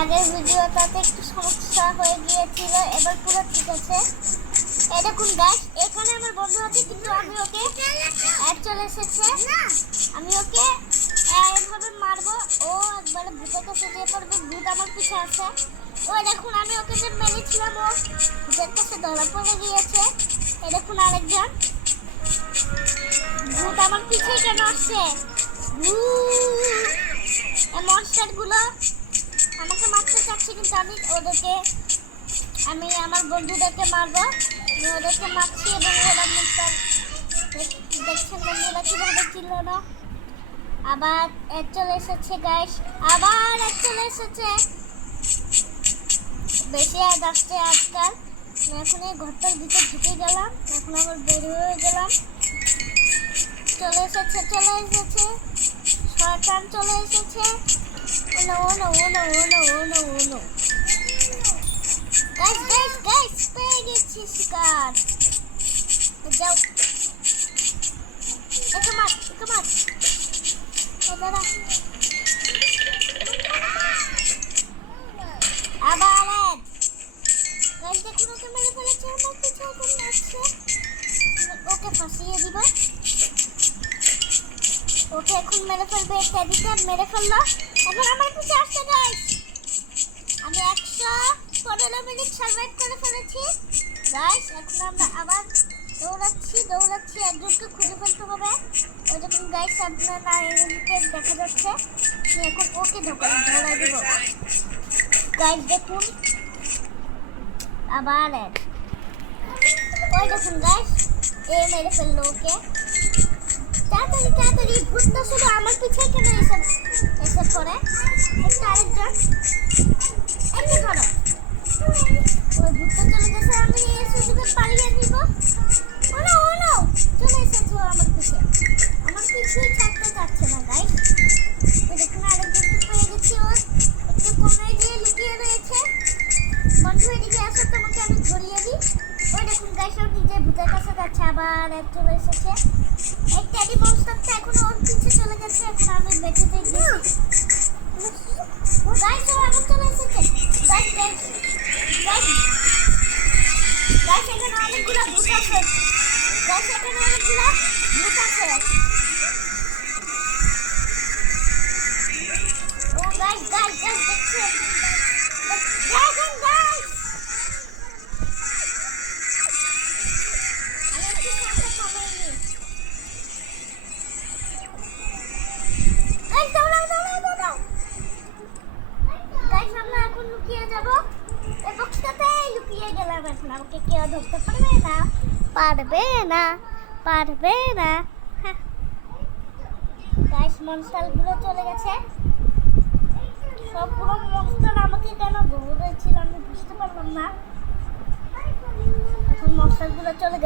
আগের ভিডিওটাতে একটু সমস্যা হয়ে গিয়েছিল, এবার পুরো ঠিক আছে। এই দেখুন গাইস, এখানে আমার বন্ধু আছে কিন্তু আমি ওকে অ্যাড চলে এসেছে। আমি ওকে এভাবে মারবো, ও একবারে ভূতের কাছে যেয়ে পড়বে। ভূত আমার পিছে আছে। ওই দেখুন আমি ওকে যে মেরেছিলাম ও ভূতের কাছে ধরা পড়ে গিয়েছে। এই দেখুন আরেকজন ভূত আমার পিছে কেন আসছে। এই মনস্টার গুলো আমাকে মারতে চাচ্ছে কিন্তু আমি আমার বন্ধুদেরকে মারবো। আমি ওদেরকে মারছি এবং ওরা মনস্টার দেখছেন বন্ধুরা কিভাবে চিল্লানো। আবার এক চলে এসেছে গাইস, আবার এক চলে এসেছে। বেশি অ্যাড আসছে আজকাল। আমি এখন এই ঘরটার ভিতর ঢুকে গেলাম, এখন আবার বের হয়ে গেলাম। চলে এসেছে শয়তান চলে এসেছে। ওনো গাইস পেয়ে গেছি শিকার। যাও একে মার দাঁড়া। আবার গাইস দেখুন ওকে মেরে ফেলেছে, আমার পিছে এখন আসছে। ওকে ফাঁসিয়ে দিব, ওকে এখন মেরে ফেলবে। টেডিটা মেরে ফেললো, এখন আমার পিছে আসছে গাইস। আমি 115 মিনিট সার্ভাইভ করে ফেলেছি গাইস। এখন আমরা আবার দৌড়াচ্ছি একজনকে খুঁজে ফেলতে হবে। ওই দেখুন গাইস আপনার নাইনকে দেখা যাচ্ছে। এখন ওকে ধরাই দেব গাইস। দেখুন আবার ওই দেখুন গাইস মেরে ফেললো ওকে। তাড়াতাড়ি ভূতটা শুধু আমার পিছে কেন এসে পড়ে। একটা আরেকজন একে ধরো। ওই ভূতটা চলে গেছে, আমি এই সুযোগে পালিয়ে নিব। ওনো চলে এসেছে আমার পিছুই ছাড়তে চাচ্ছে না গাইস। ওই দেখুন আরেকজনকে পেয়ে গেছি, ওর একটু কোনায় গিয়ে লুকিয়ে রয়েছে। বন্ধু এদিকে আসো, তোমাকে আমি ধরিয়ে দিই। ওই দেখুন গাইস ও নিজে ভূতের কাছে যাচ্ছে, আবার এক চলে এসেছে। এই টেডি মনস্টারটা এখন ওর পিছে চলে গেছে, এখন আমি বেঁচে গেছি। গাইস ও আবার চলে এসেছে। গাইস এখানে অনেকগুলো ভূত আছে। ও গাইস দেখছেন। লুকিয়ে যাব, এই বক্সটাতে লুকিয়ে গেলাম। এখন আমাকে কেউ ধরতে পারবে না। গাইস মনস্টারগুলো চলে গেছে, সবগুলো